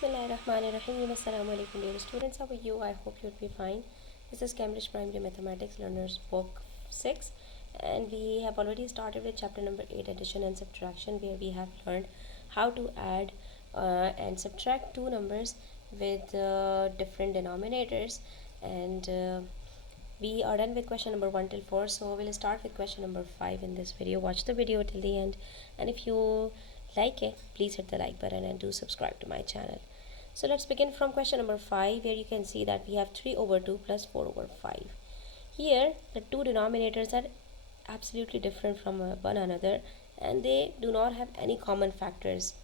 Bismillahirrahmanirrahim. Assalamu alaikum dear students. How are you? I hope you'll be fine. This is Cambridge Primary Mathematics Learners Book 6 and we have already started with chapter number 8, addition and subtraction, where we have learned how to add and subtract two numbers with different denominators, and we are done with question number 1 till 4, so we'll start with question number 5 in this video. Watch the video till the end, and if you like it, please hit the like button and do subscribe to my channel. So let's begin from question number 5, where you can see that we have 3 over 2 plus 4 over 5. Here the two denominators are absolutely different from one another, and they do not have any common factors.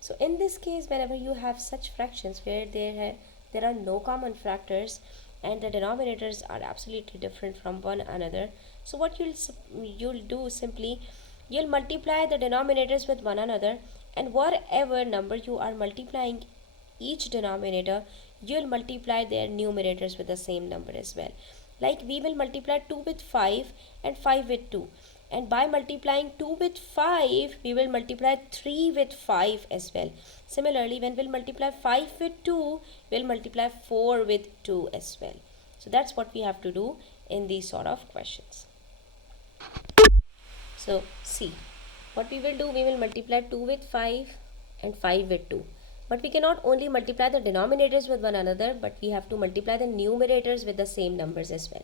So in this case, whenever you have such fractions where there are no common factors and the denominators are absolutely different from one another, so what you'll do simply, you'll multiply the denominators with one another, and whatever number you are multiplying each denominator, you'll multiply their numerators with the same number as well. Like we will multiply 2 with 5 and 5 with 2, and by multiplying 2 with 5 we will multiply 3 with 5 as well. Similarly, when we'll multiply 5 with 2, we'll multiply 4 with 2 as well. So that's what we have to do in these sort of questions. So see, what we will do, we will multiply 2 with 5 and 5 with 2. But we cannot only multiply the denominators with one another, but we have to multiply the numerators with the same numbers as well.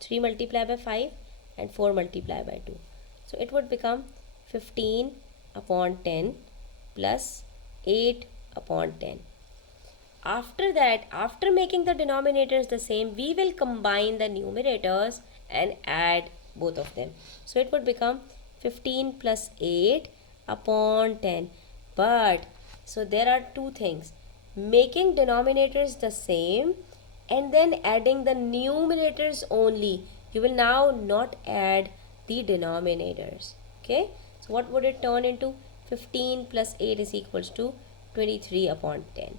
3 multiplied by 5 and 4 multiplied by 2. So it would become 15 upon 10 plus 8 upon 10. After that, after making the denominators the same, we will combine the numerators and add both of them. So it would become 15 plus 8 upon 10. But so there are two things: making denominators the same and then adding the numerators only. You will now not add the denominators. Okay, so what would it turn into? 15 plus 8 is equals to 23 upon 10.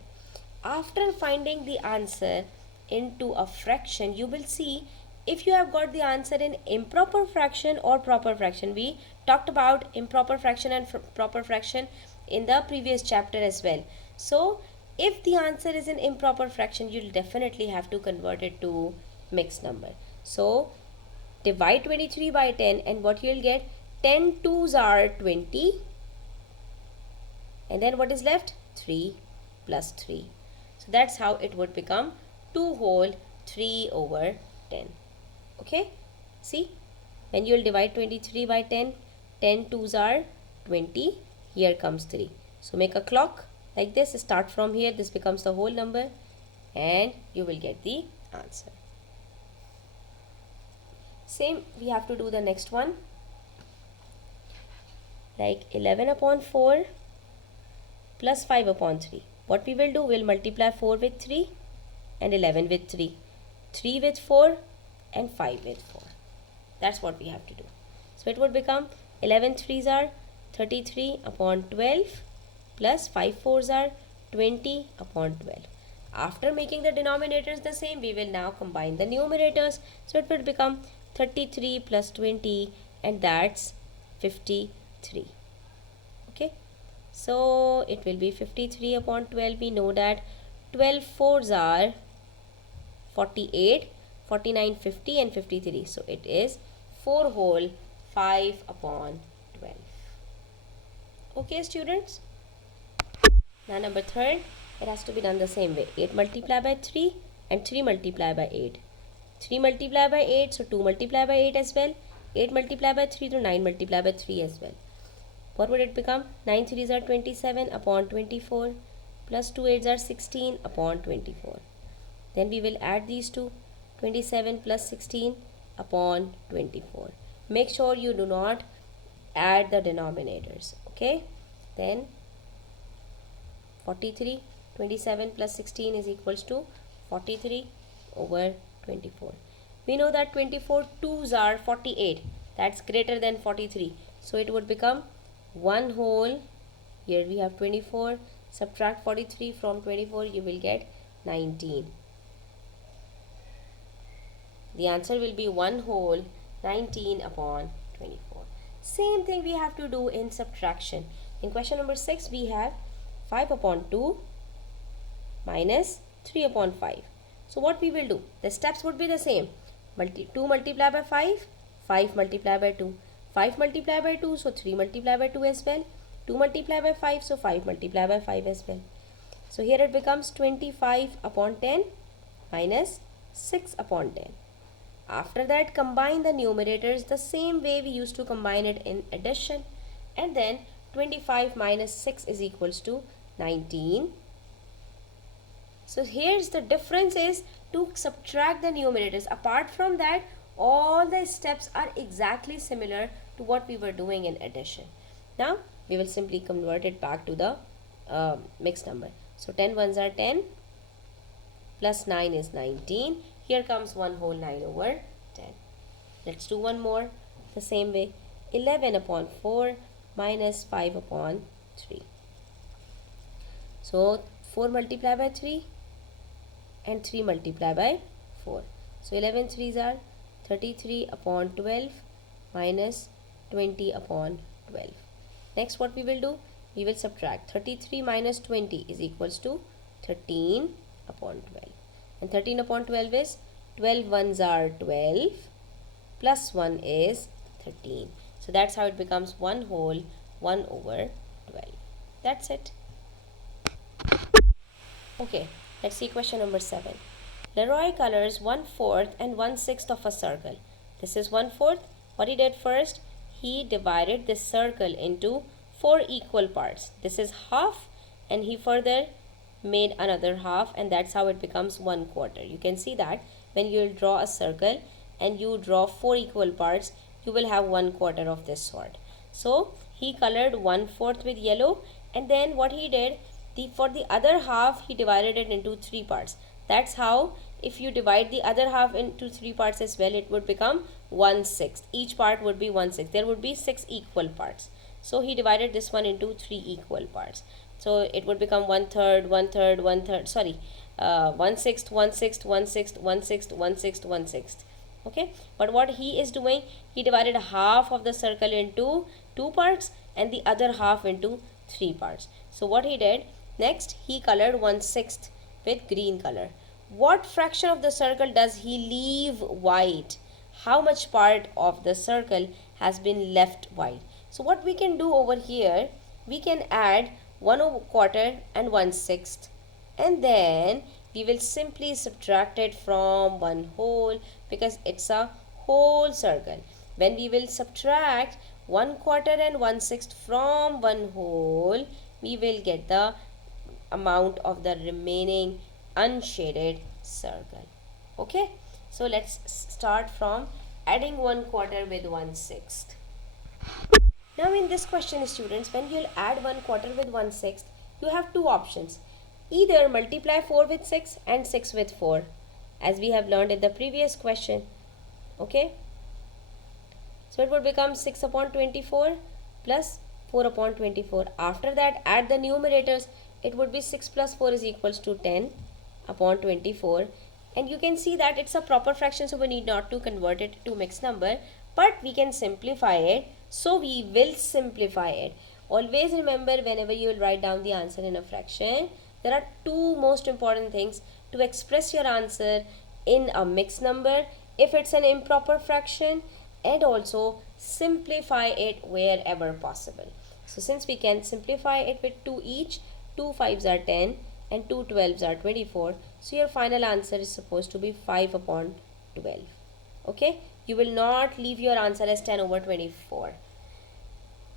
After finding the answer into a fraction, you will see if you have got the answer in improper fraction or proper fraction. We talked about improper fraction and proper fraction in the previous chapter as well. So if the answer is in improper fraction, you'll definitely have to convert it to mixed number. So divide 23 by 10, and what you'll get, 10 twos are 20, and then what is left? 3 plus 3. So that's how it would become 2 whole 3 over 10. Okay, see, when you will divide 23 by 10, 10 twos are 20, here comes 3. So make a clock like this, start from here, this becomes the whole number, and you will get the answer. Same we have to do the next one, like 11 upon 4 plus 5 upon 3. What we will do, we'll multiply 4 with 3 and 11 with 3, 3 with 4 and 5 with 4. That's what we have to do. So it would become 11 threes are 33 upon 12 plus 5 fours are 20 upon 12. After making the denominators the same, we will now combine the numerators. So it would become 33 plus 20, and that's 53. Okay, so it will be 53 upon 12. We know that 12 fours are 48, 49, 50 and 53. So it is 4 whole 5 upon 12. Okay students, now number 3, it has to be done the same way. 8 multiplied by 3 and 3 multiplied by 8. 3 multiplied by 8, so 2 multiplied by 8 as well. 8 multiplied by 3, so 9 multiplied by 3 as well. What would it become? 9 threes are 27 upon 24 plus 2 8s are 16 upon 24. Then we will add these two, 27 plus 16 upon 24. Make sure you do not add the denominators. Okay, then 43, 27 plus 16 is equals to 43 over 24. We know that 24 twos are 48, that's greater than 43, so it would become 1 whole, here we have 24, subtract 43 from 24, you will get 19. The answer will be 1 whole 19 upon 24. Same thing we have to do in subtraction. In question number 6, we have 5 upon 2 minus 3 upon 5. So what we will do? The steps would be the same. 2 multiplied by 5, 5 multiplied by 2. 5 multiplied by 2, so 3 multiplied by 2 as well. 2 multiplied by 5, so 5 multiplied by 5 as well. So here it becomes 25 upon 10 minus 6 upon 10. After that, combine the numerators the same way we used to combine it in addition. And then 25 minus 6 is equals to 19. So here's the difference is to subtract the numerators. Apart from that, all the steps are exactly similar to what we were doing in addition. Now we will simply convert it back to the mixed number. So 10 ones are 10 plus 9 is 19. Here comes 1 whole 9 over 10. Let's do one more the same way. 11 upon 4 minus 5 upon 3. So 4 multiplied by 3 and 3 multiplied by 4. So 11 3s are 33 upon 12 minus 20 upon 12. Next what we will do? We will subtract 33 minus 20 is equals to 13 upon 12. And 13 upon 12 is 12 ones are 12 plus 1 is 13. So that's how it becomes 1 whole 1 over 12. That's it. Okay, let's see question number 7. Leroy colors 1/4 and 1/6 of a circle. This is 1/4. What he did first, he divided this circle into 4 equal parts. This is half, and he further made another half, and that's how it becomes 1/4. You can see that when you draw a circle and you draw 4 equal parts, you will have 1/4 of this sort. So he colored 1/4 with yellow, and then what he did, for the other half he divided it into 3 parts. That's how if you divide the other half into 3 parts as well, it would become 1/6. Each part would be 1/6. There would be 6 equal parts. So he divided this one into 3 equal parts. So it would become 1/3, 1/3, 1/3, sorry, 1/6, 1/6, 1/6, 1/6, 1/6, 1/6. Okay, but what he is doing, he divided half of the circle into 2 parts and the other half into 3 parts. So what he did, next he colored 1/6 with green color. What fraction of the circle does he leave white? How much part of the circle has been left white? So what we can do over here, we can add 1/4 and 1/6, and then we will simply subtract it from 1 whole because it's a whole circle. When we will subtract 1/4 and 1/6 from 1 whole, we will get the amount of the remaining unshaded circle. Okay, so let's start from adding 1/4 with 1/6. Now in this question, students, when you'll add 1/4 with 1/6, you have two options. Either multiply 4 with 6 and 6 with 4, as we have learned in the previous question. Okay, so it would become 6 upon 24 plus 4 upon 24. After that, add the numerators. It would be 6 plus 4 is equals to 10 upon 24. And you can see that it's a proper fraction, so we need not to convert it to mixed number, but we can simplify it. So we will simplify it. Always remember, whenever you will write down the answer in a fraction, there are two most important things to express your answer in a mixed number if it's an improper fraction, and also simplify it wherever possible. So since we can simplify it with 2 each, 2 5s are 10 and 2 12s are 24, so your final answer is supposed to be 5 upon 12. Okay, you will not leave your answer as 10 over 24.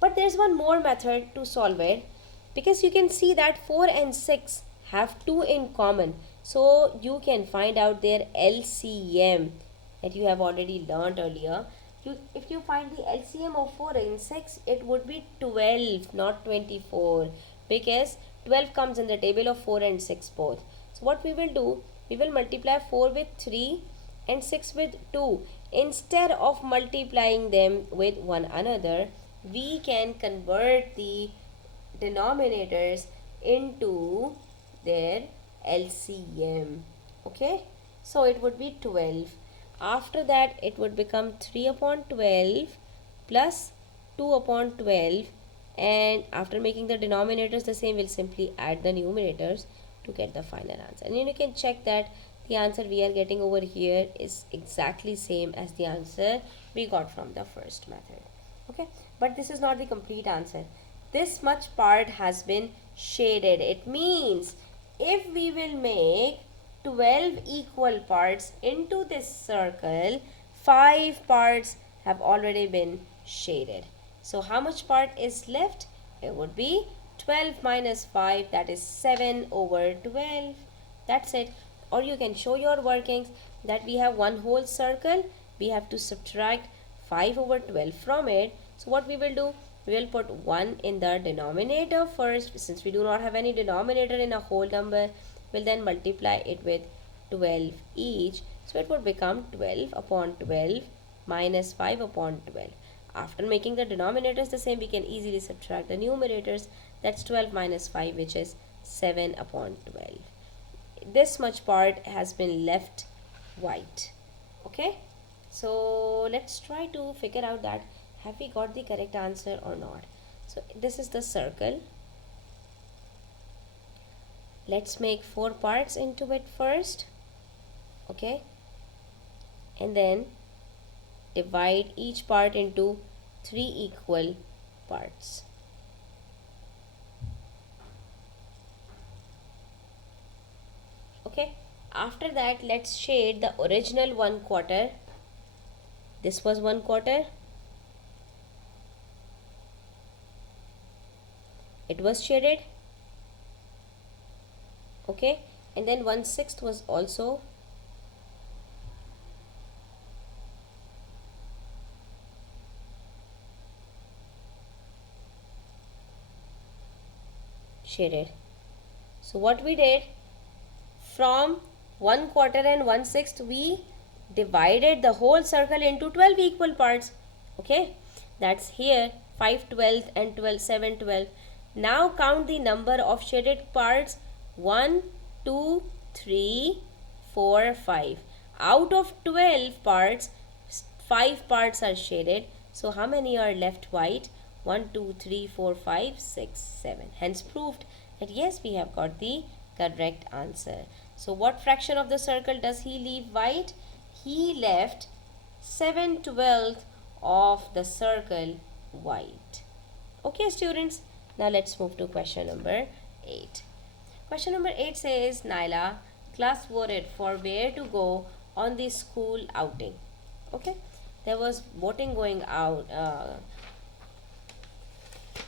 But there's one more method to solve it, because you can see that 4 and 6 have 2 in common, so you can find out their LCM that you have already learned earlier. If you find the LCM of 4 and 6, it would be 12, not 24, because 12 comes in the table of 4 and 6 both. So what we will do, we will multiply 4 with 3 and 6 with 2. Instead of multiplying them with one another, we can convert the denominators into their LCM. Okay, so it would be 12. After that, it would become 3 upon 12 plus 2 upon 12, and after making the denominators the same, we'll simply add the numerators. to get the final answer. And then you can check that the answer we are getting over here is exactly same as the answer we got from the first method. Okay, but this is not the complete answer. This much part has been shaded. It means if we will make 12 equal parts into this circle, 5 parts have already been shaded. So how much part is left? It would be 12 minus 5, that is 7 over 12. That's it. Or you can show your workings that we have one whole circle. We have to subtract 5 over 12 from it. So what we will do? We will put 1 in the denominator first. Since we do not have any denominator in a whole number, we'll then multiply it with 12 each. So it would become 12 upon 12 minus 5 upon 12. After making the denominators the same, we can easily subtract the numerators. That's 12 minus 5, which is 7 upon 12. This much part has been left white. Okay, so let's try to figure out that have we got the correct answer or not. So this is the circle. Let's make 4 parts into it first. Okay, and then divide each part into 3 equal parts. Okay, after that let's shade the original 1/4. This was 1/4. It was shaded. Okay, and then 1/6 was also shaded. So what we did, from 1/4 and 1/6 we divided the whole circle into 12 equal parts. Okay, that's here 5/12 and 12 7/12. Now count the number of shaded parts. 1 2 3 4 5. Out of 12 parts, 5 parts are shaded. So how many are left white? 1 2 3 4 5 6 7. Hence proved that yes, we have got the correct answer. So what fraction of the circle does he leave white? He left 7/12 of the circle white. Okay students, now let's move to question number 8. Question number 8 says, Naila, class voted for where to go on the school outing. Okay, there was voting going out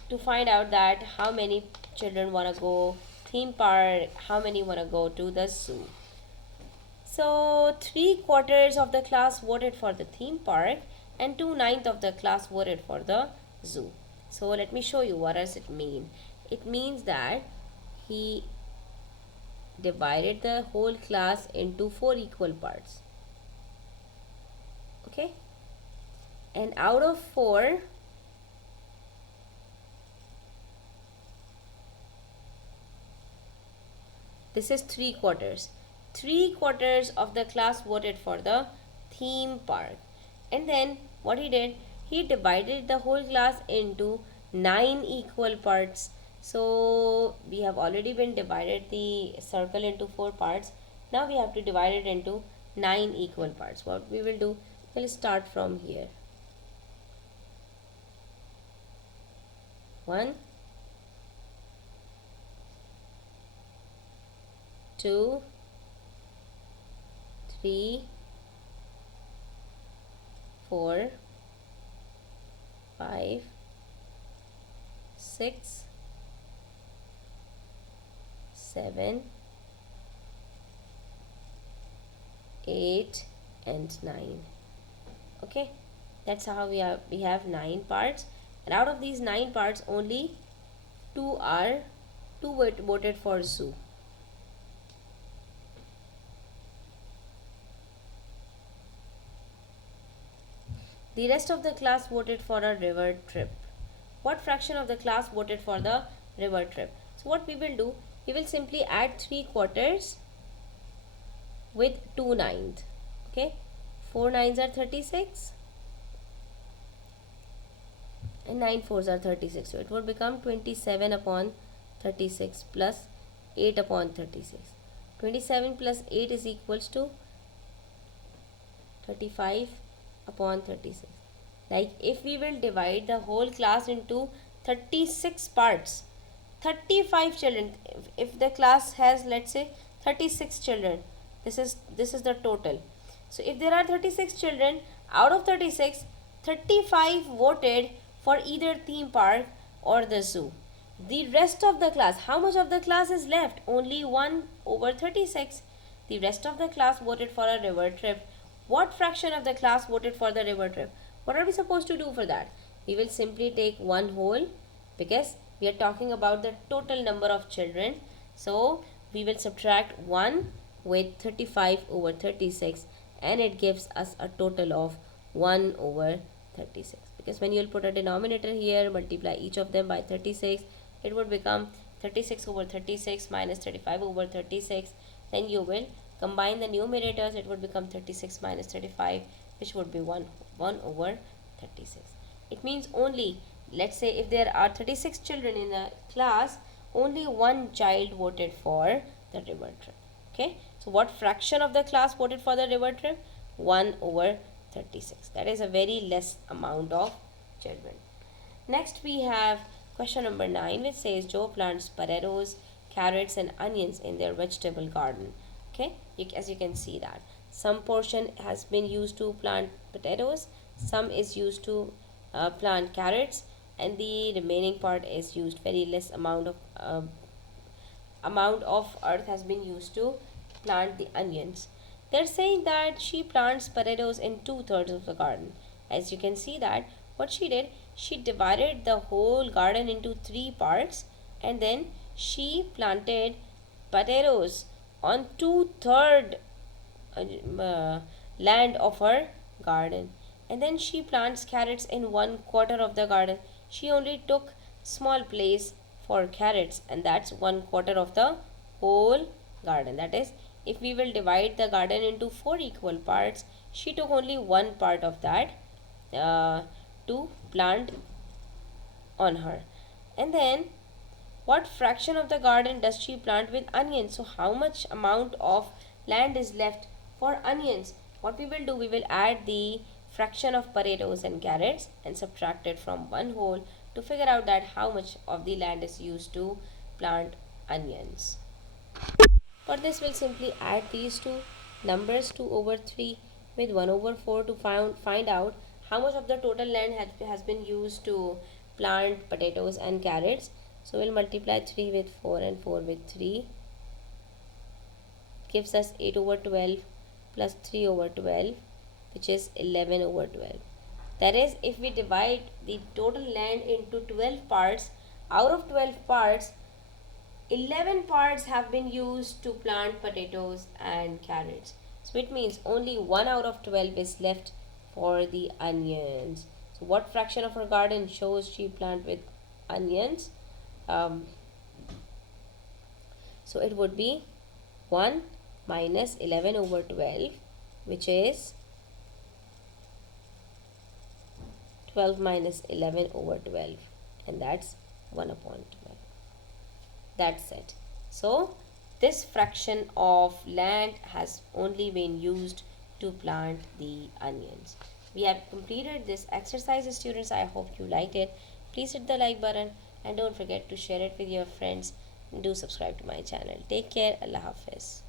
to find out that how many children want to go theme park, how many want to go to the zoo. So 3/4 of the class voted for the theme park and 2/9 of the class voted for the zoo. So let me show you what does it mean. It means that he divided the whole class into 4 equal parts. Okay, and out of 4, this is 3/4. 3/4 of the class voted for the theme park. And then what he did, he divided the whole class into 9 equal parts. So we have already been divided the circle into 4 parts. Now we have to divide it into 9 equal parts. What we will do, we'll start from here. 1 2 3 4 5 6 7 8 and 9. Okay, that's how we have 9 parts, and out of these 9 parts only 2 voted for zoo. The rest of the class voted for a river trip. What fraction of the class voted for the river trip? So what we will do, we will simply add 3/4 with 2/9. Okay, 4 9s are 36 and 9 4s are 36. So it would become 27 upon 36 plus 8 upon 36. 27 plus 8 is equals to 35 upon 36. Like if we will divide the whole class into 36 parts, 35 children, if the class has, let's say, 36 children, this is the total. So if there are 36 children, out of 36, 35 voted for either theme park or the zoo. The rest of the class, how much of the class is left? Only 1 over 36. The rest of the class voted for a river trip. What fraction of the class voted for the river trip? What are we supposed to do for that? We will simply take one whole, because we are talking about the total number of children. So we will subtract 1 with 35 over 36, and it gives us a total of 1 over 36. Because when you will put a denominator here, multiply each of them by 36, it would become 36 over 36 minus 35 over 36. Then you will combine the numerators, it would become 36 minus 35, which would be 1 over 36. It means only, let's say if there are 36 children in a class, only one child voted for the river trip. Okay, so what fraction of the class voted for the river trip? 1 over 36. That is a very less amount of children. Next we have question number 9, which says Joe plants potatoes, carrots and onions in their vegetable garden. Okay, as you can see that some portion has been used to plant potatoes, some is used to plant carrots, and the remaining part is used, very less amount of earth has been used to plant the onions. They're saying that she plants potatoes in 2/3 of the garden. As you can see that what she did, she divided the whole garden into 3 parts, and then she planted potatoes on 2/3 land of her garden. And then she plants carrots in 1/4 of the garden. She only took small place for carrots, and that's 1/4 of the whole garden. That is, if we will divide the garden into 4 equal parts, she took only one part of that to plant on her. And then what fraction of the garden does she plant with onions? So how much amount of land is left for onions? What we will do, we will add the fraction of potatoes and carrots and subtract it from one whole to figure out that how much of the land is used to plant onions. For this, we'll simply add these two numbers, 2 over 3 with 1 over 4, to find out how much of the total land has been used to plant potatoes and carrots. So we'll multiply 3 with 4 and 4 with 3, gives us 8 over 12 plus 3 over 12, which is 11 over 12. That is, if we divide the total land into 12 parts, out of 12 parts, 11 parts have been used to plant potatoes and carrots. So it means only 1 out of 12 is left for the onions. So what fraction of her garden shows she planted with onions? So it would be 1 minus 11 over 12, which is 12 minus 11 over 12, and that's 1 upon 12. That's it. So this fraction of land has only been used to plant the onions. We have completed this exercise, students. I hope you liked it. Please hit the like button and don't forget to share it with your friends. Do subscribe to my channel. Take care. Allah Hafiz.